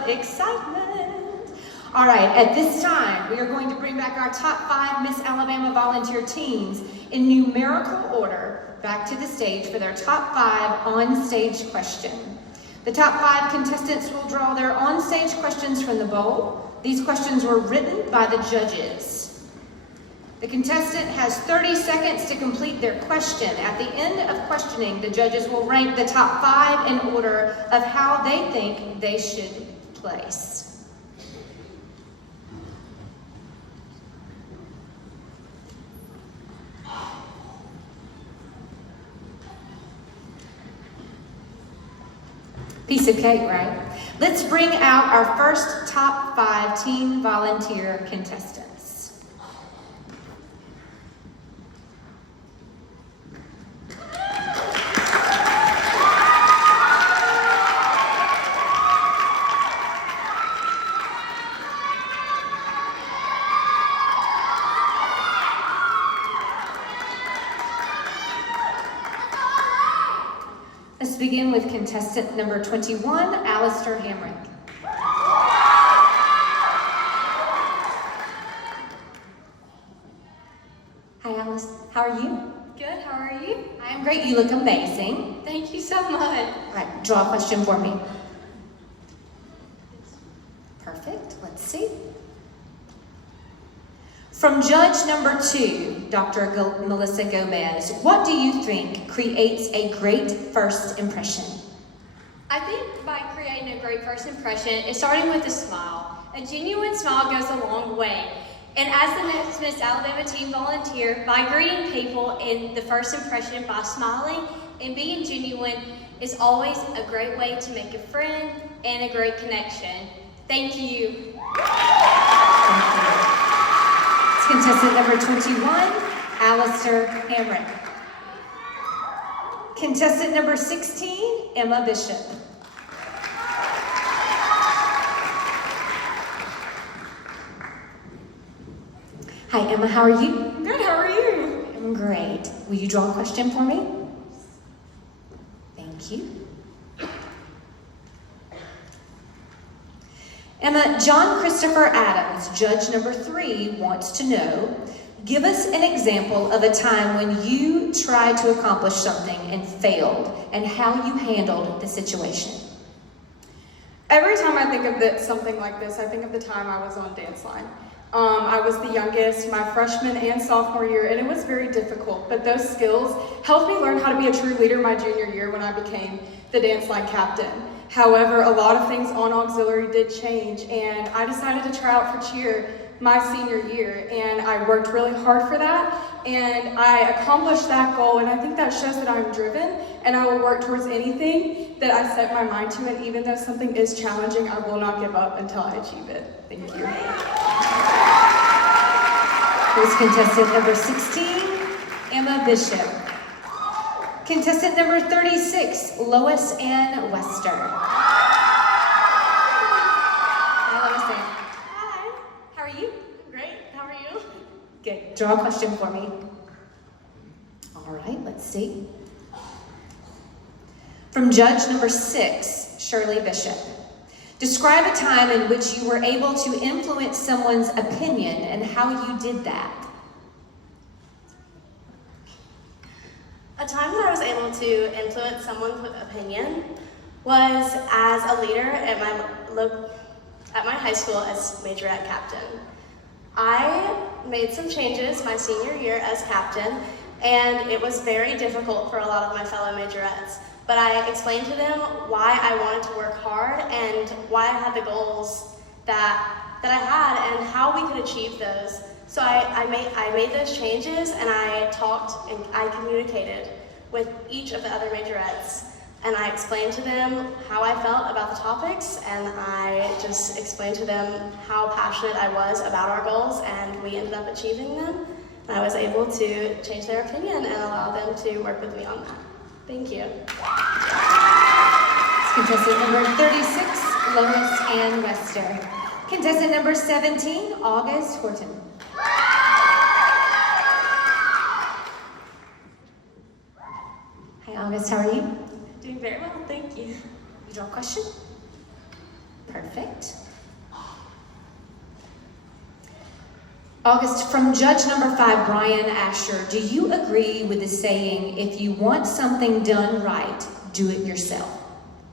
of excitement. All right, at this time, we are going to bring back our top 5 Miss Alabama volunteer teams in numerical order back to the stage for their top 5 on-stage question. The top 5 contestants will draw their on-stage questions from the bowl. These questions were written by the judges. The contestant has 30 seconds to complete their question. At the end of questioning, the judges will rank the top 5 in order of how they think they should place. Piece of cake, right? Let's bring out our first top 5 teen volunteer contestants. Let's begin with contestant number 21, Alistair Hamrick. Hi, Alice. How are you? Good. How are you? I am great. You look amazing. Thank you so much. All right, draw a question for me. Perfect. Let's see. From judge number 2, Dr. Melissa Gomez, what do you think creates a great first impression? I think by creating a great first impression, it's starting with a smile. A genuine smile goes a long way. And as the next Miss Alabama Teen Volunteer, by greeting people in the first impression by smiling and being genuine is always a great way to make a friend and a great connection. Thank you. Thank you. Contestant number 21, Alistair Hamrick. Contestant number 16, Emma Bishop. Hi, Emma, how are you? Good, how are you? I'm great. Will you draw a question for me? Thank you. Emma, John Christopher Adams, judge number 3, wants to know, give us an example of a time when you tried to accomplish something and failed, and how you handled the situation. Every time I think of something like this, I think of the time I was on dance line. I was the youngest, my freshman and sophomore year, and it was very difficult, but those skills helped me learn how to be a true leader my junior year when I became the dance line captain. However, a lot of things on auxiliary did change, and I decided to try out for cheer my senior year, and I worked really hard for that, and I accomplished that goal, and I think that shows that I'm driven, and I will work towards anything that I set my mind to, and even though something is challenging, I will not give up until I achieve it. Thank you. Here's contestant number 16, Emma Bishop. Contestant number 36, Lois Ann Wester. Hi, Lois Ann. Hi. How are you? Great. How are you? Good. Draw a question for me. All right, let's see. From judge number 6, Shirley Bishop. Describe a time in which you were able to influence someone's opinion and how you did that. A time that I was able to influence someone's opinion was as a leader at my high school as majorette captain. I made some changes my senior year as captain, and it was very difficult for a lot of my fellow majorettes. But I explained to them why I wanted to work hard and why I had the goals that I had and how we could achieve those. So I made those changes, and I talked and I communicated with each of the other majorettes, and I explained to them how I felt about the topics, and I just explained to them how passionate I was about our goals, and we ended up achieving them. And I was able to change their opinion and allow them to work with me on that. Thank you. Contestant number 36, Lois Ann Wester. Contestant number 17, August Horton. Hi, August, how are you? Doing very well, thank you. You draw a question? Perfect. August, from judge number 5, Brian Asher, do you agree with the saying, if you want something done right, do it yourself?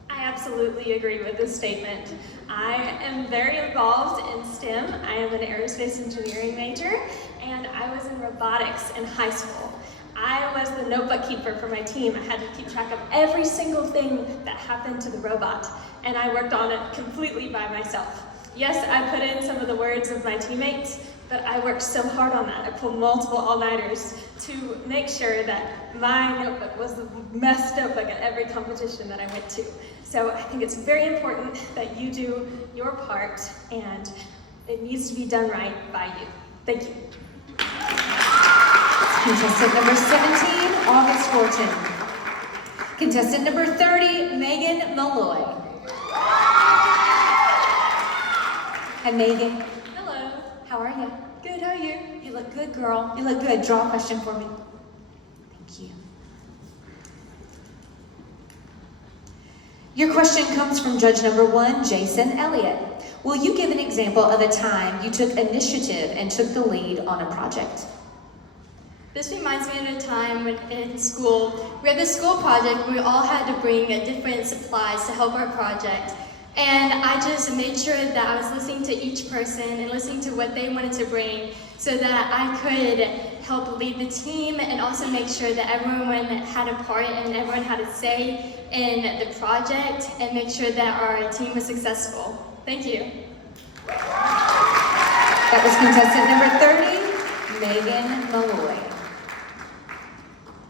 I absolutely agree with this statement. I am very involved in STEM. I am an aerospace engineering major, and I was in robotics in high school. I was the notebook keeper for my team. I had to keep track of every single thing that happened to the robot, and I worked on it completely by myself. Yes, I put in some of the words of my teammates, but I worked so hard on that. I pulled multiple all-nighters to make sure that my notebook was the best notebook at every competition that I went to. So I think it's very important that you do your part, and it needs to be done right by you. Thank you. Contestant number 17, August Horton. Contestant number 30, Megan Malloy. Hi, Megan. Hello. How are you? Good, how are you? You look good, girl. You look good. Draw a question for me. Thank you. Your question comes from judge number 1, Jason Elliott. Will you give an example of a time you took initiative and took the lead on a project? This reminds me of a time when in school, we had this school project, we all had to bring different supplies to help our project. And I just made sure that I was listening to each person and listening to what they wanted to bring so that I could help lead the team and also make sure that everyone had a part and everyone had a say in the project and make sure that our team was successful. Thank you. That was contestant number 30, Megan Malloy.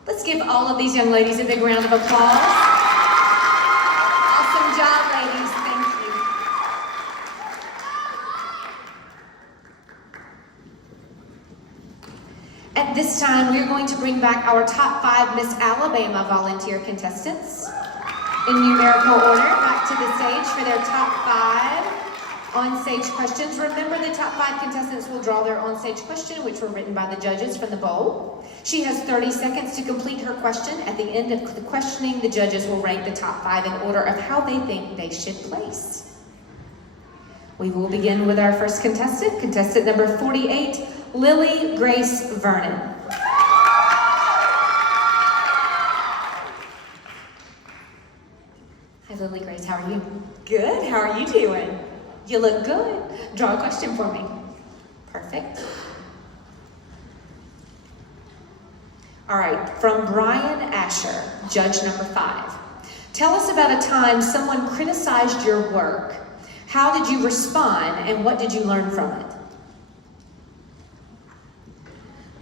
Let's give all of these young ladies a big round of applause. Awesome job, ladies. Thank you. At this time, we're going to bring back our top 5 Miss Alabama volunteer contestants in numerical order back to the stage for their top 5 on-stage questions. Remember, the top 5 contestants will draw their on-stage question, which were written by the judges from the bowl. She has 30 seconds to complete her question. At the end of the questioning, the judges will rank the top 5 in order of how they think they should place. We will begin with our first contestant, contestant number 48, Lily Grace Vernon. Hi, Lily Grace, how are you? Good, how are you doing? You look good. Draw a question for me. Perfect. All right, from Brian Asher, judge number 5. Tell us about a time someone criticized your work. How did you respond and what did you learn from it?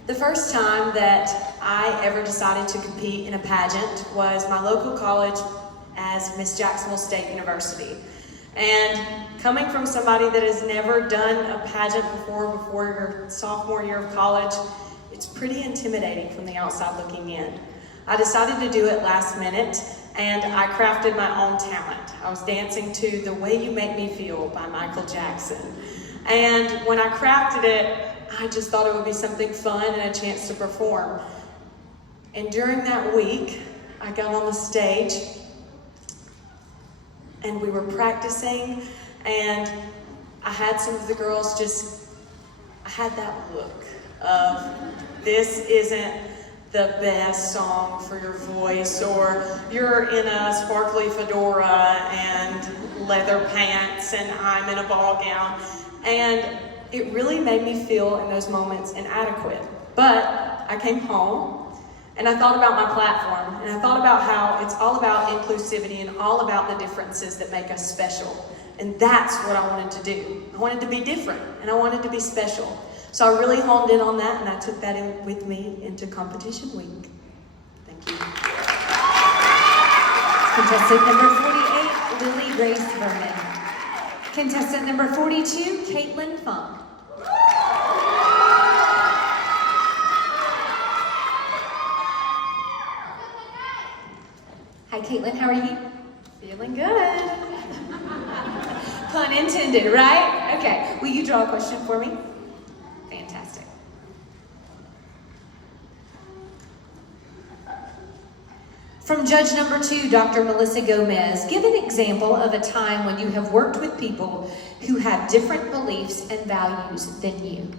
The first time that I ever decided to compete in a pageant was my local college as Miss Jacksonville State University. And coming from somebody that has never done a pageant before your sophomore year of college, it's pretty intimidating from the outside looking in. I decided to do it last minute, and I crafted my own talent. I was dancing to The Way You Make Me Feel by Michael Jackson. And when I crafted it, I just thought it would be something fun and a chance to perform. And during that week, I got on the stage, and we were practicing, and I had some of the girls I had that look of, this isn't the best song for your voice, or you're in a sparkly fedora and leather pants and I'm in a ball gown. And it really made me feel in those moments inadequate. But I came home and I thought about my platform, and I thought about how it's all about inclusivity and all about the differences that make us special. And that's what I wanted to do. I wanted to be different, and I wanted to be special. So I really honed in on that, and I took that in with me into competition week. Thank you. Contestant number 48, Lily Grace Vernon. Contestant number 42, Caitlin Funk. Hi, Caitlin, how are you? Feeling good. Pun intended, right? Okay, will you draw a question for me? From judge number 2, Dr. Melissa Gomez, give an example of a time when you have worked with people who have different beliefs and values than you.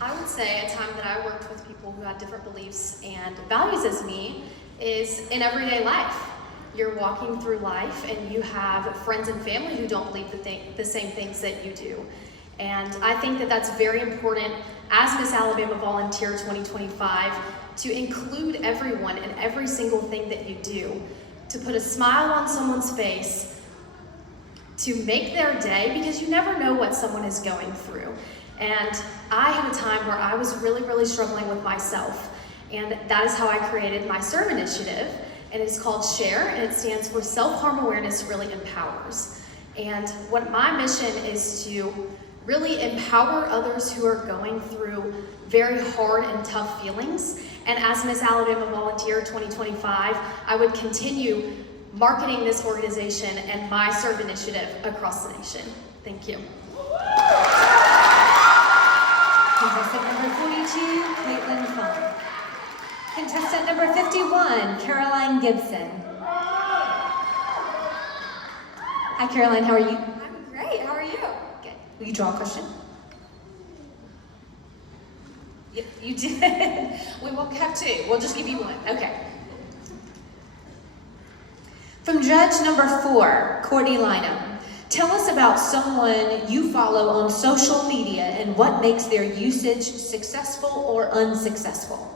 I would say a time that I worked with people who had different beliefs and values as me is in everyday life. You're walking through life and you have friends and family who don't believe the same things that you do. And I think that that's very important as Miss Alabama Volunteer 2025 to include everyone in every single thing that you do, to put a smile on someone's face, to make their day, because you never know what someone is going through. And I had a time where I was really struggling with myself. And that is how I created my SERVE initiative. And it's called SHARE, and it stands for Self-Harm Awareness Really Empowers. And what my mission is to really empower others who are going through very hard and tough feelings. And as Miss Alabama Volunteer 2025, I would continue marketing this organization and my SERVE initiative across the nation. Thank you. Contestant number 42, Caitlin Fung. Contestant number 51, Caroline Gibson. Hi Caroline, how are you? I'm great. How are you? Good. Will you draw a question? Yep, you did. We won't have two. We'll just give you one. Okay. From judge number 4, Courtney Lynham. Tell us about someone you follow on social media and what makes their usage successful or unsuccessful.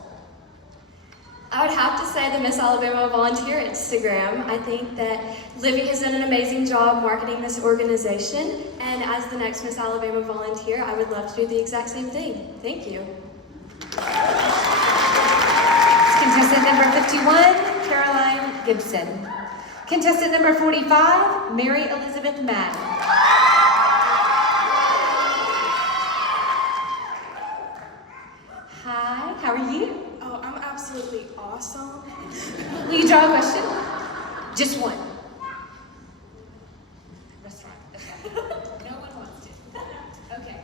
I would have to say the Miss Alabama Volunteer Instagram. I think that Livy has done an amazing job marketing this organization, and as the next Miss Alabama Volunteer, I would love to do the exact same thing. Thank you. Contestant number 51, Caroline Gibson. Contestant number 45, Mary Elizabeth Madden. Hi, how are you? Oh, I'm absolutely awesome. Will you draw a question? Just one. Restaurant. No one wants to. Okay.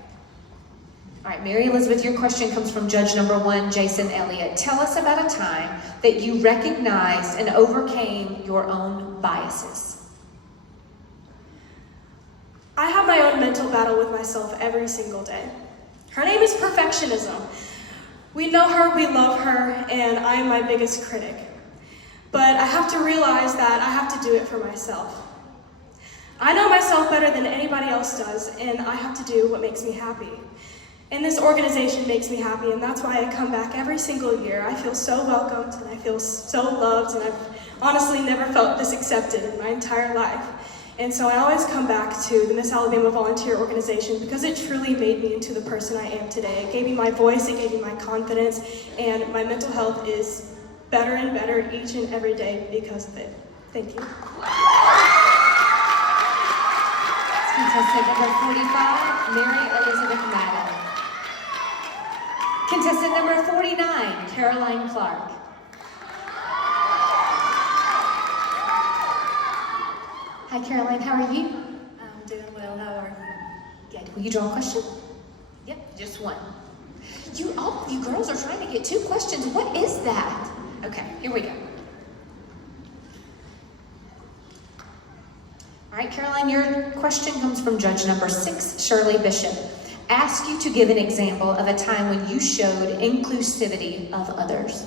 All right, Mary Elizabeth, your question comes from judge number 1, Jason Elliott. Tell us about a time that you recognized and overcame your own biases. I have my own mental battle with myself every single day. Her name is perfectionism. We know her, we love her, and I am my biggest critic. But I have to realize that I have to do it for myself. I know myself better than anybody else does, and I have to do what makes me happy. And this organization makes me happy, and that's why I come back every single year. I feel so welcomed, and I feel so loved, and I've honestly never felt this accepted in my entire life. And so I always come back to the Miss Alabama Volunteer Organization because it truly made me into the person I am today. It gave me my voice, it gave me my confidence, and my mental health is better and better each and every day because of it. Thank you. Contestant number 45, Mary Elizabeth Madden. Contestant number 49, Caroline Clark. Hi Caroline, how are you? I'm doing well. How are you? Good. Will you draw a question? Yep, just one. All of you girls are trying to get 2 questions. What is that? Okay, here we go. All right, Caroline, your question comes from judge number 6, Shirley Bishop. Ask you to give an example of a time when you showed inclusivity of others.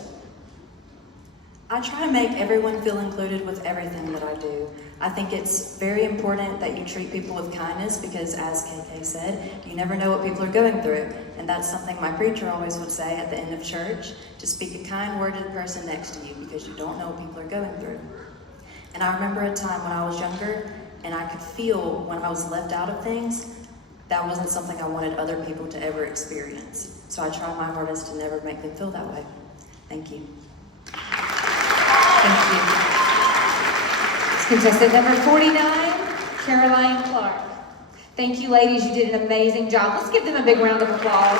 I try to make everyone feel included with everything that I do. I think it's very important that you treat people with kindness because, as KK said, you never know what people are going through. And that's something my preacher always would say at the end of church, to speak a kind word to the person next to you because you don't know what people are going through. And I remember a time when I was younger and I could feel when I was left out of things, that wasn't something I wanted other people to ever experience. So I tried my hardest to never make them feel that way. Thank you. Thank you. Contestant number 49, Caroline Clark. Thank you, ladies. You did an amazing job. Let's give them a big round of applause.